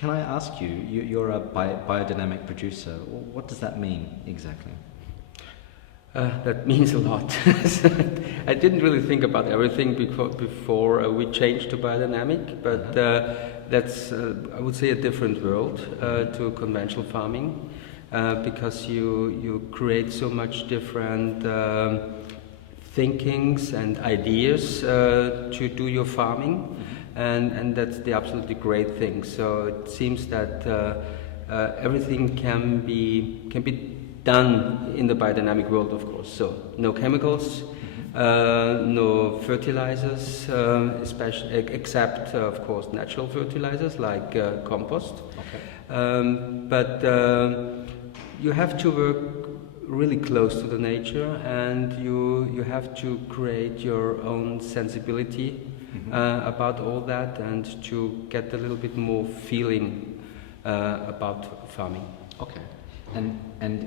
Can I ask you, you're a biodynamic producer. What does that mean exactly? That means a lot. I didn't really think about everything before we changed to biodynamic, but that's, I would say, a different world to conventional farming, because you create so much different thinkings and ideas to do your farming, and that's the absolutely great thing. So it seems that everything can be done in the biodynamic world, of course. So no chemicals, no fertilizers, especially except of course natural fertilizers like compost. Okay. But you have to work really close to the nature, and you have to create your own sensibility about all that, and to get a little bit more feeling about farming. Okay. And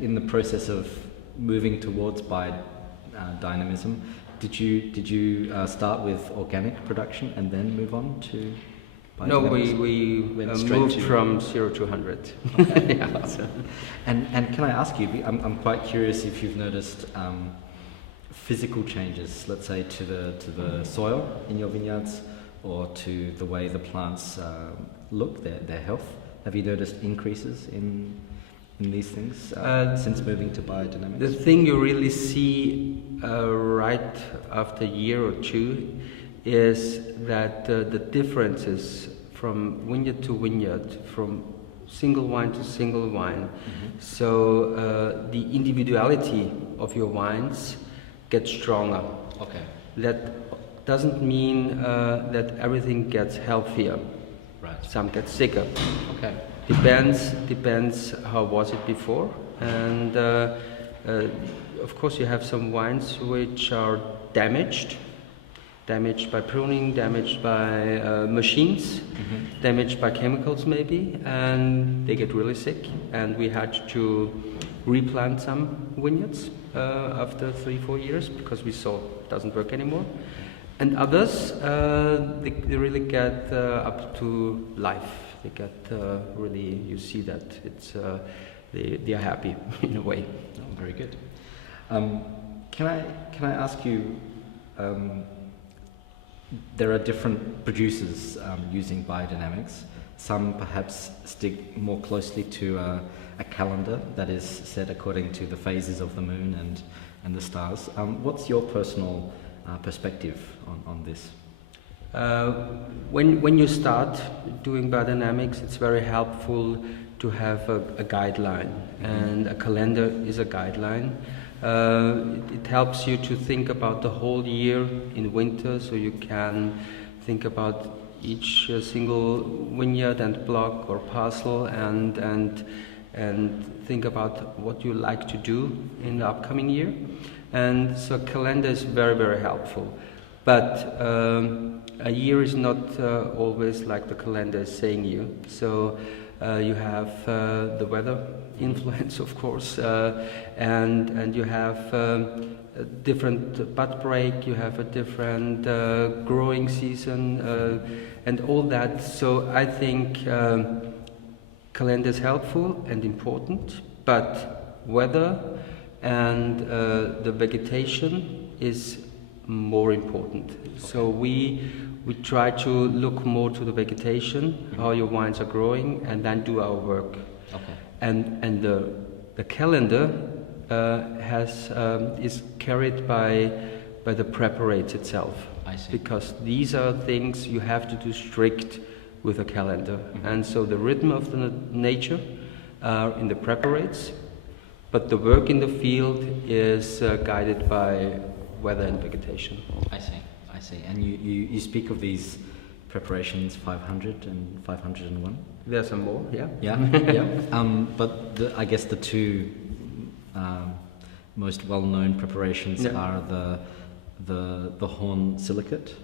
in the process of moving towards biodynamism, did you start with organic production and then move on to biodynamism? No, we moved from 0 to 100. Okay. Yeah. And can I ask you, I'm quite curious if you've noticed physical changes, let's say to the soil in your vineyards, or to the way the plants look, their health. Have you noticed increases in these things since moving to biodynamics? The thing you really see right after a year or two is that the differences from vineyard to vineyard, from single wine to single wine, so the individuality of your wines gets stronger. Okay. That doesn't mean that everything gets healthier. Right. Some get sicker. Okay. Depends how was it before, and of course you have some wines which are damaged by pruning, damaged by machines, damaged by chemicals maybe, and they get really sick, and we had to replant some vineyards after 3-4 years because we saw it doesn't work anymore. And others, they really get up to life. They get really, you see that it's they are happy in a way. Oh, very good. Can I ask you? There are different producers using biodynamics. Some perhaps stick more closely to a calendar that is set according to the phases of the moon and the stars. What's your personal perspective on this? When you start doing biodynamics, it's very helpful to have a guideline, and a calendar is a guideline. It helps you to think about the whole year in winter, so you can think about each single vineyard and block or parcel, and think about what you like to do in the upcoming year. And so calendar is very, very helpful. But a year is not always like the calendar is saying you. So you have the weather influence, of course, and you have a different bud break, you have a different growing season, and all that. So I think calendar is helpful and important, but weather and the vegetation is more important. So we try to look more to the vegetation, how your wines are growing, and then do our work. Okay. And the calendar is carried by the preparates itself. I see. Because these are things you have to do strict with a calendar. And so the rhythm of the nature are in the preparates, but the work in the field is guided by weather and vegetation. I see. And you speak of these preparations 500 and 501? There's some more, yeah. Yeah, yeah. But I guess the two most well-known preparations are the horn silicate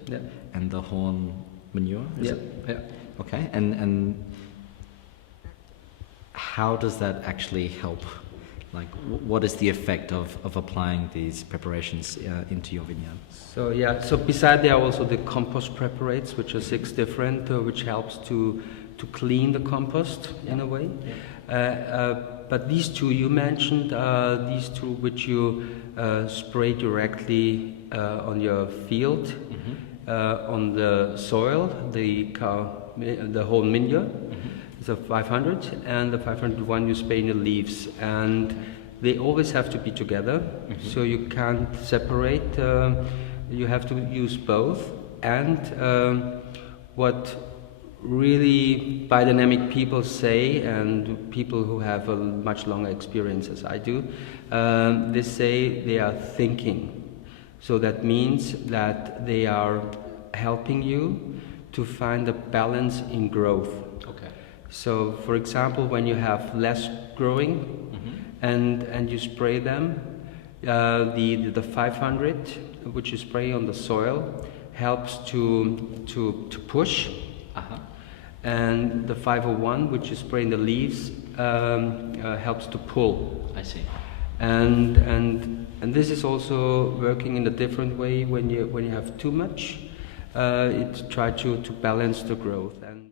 and the horn manure. Is it? Yeah. Okay. And how does that actually help? Like, what is the effect of applying these preparations into your vineyard? So beside there are also the compost preparates, which are 6 different, which helps to clean the compost in a way. But these two you mentioned, these two which you spray directly on your field, on the soil, the whole manure, the 500, and the 501 you spray in the leaves, and they always have to be together, so you can't separate. You have to use both, and what really biodynamic people say, and people who have a much longer experience as I do, they say they are thinking. So that means that they are helping you to find a balance in growth. Okay. So, for example, when you have less growing and you spray them, the 500, which you spray on the soil, helps to push. And the 501, which you spray in the leaves, helps to pull. I see. And this is also working in a different way when you have too much. It tries to balance the growth. And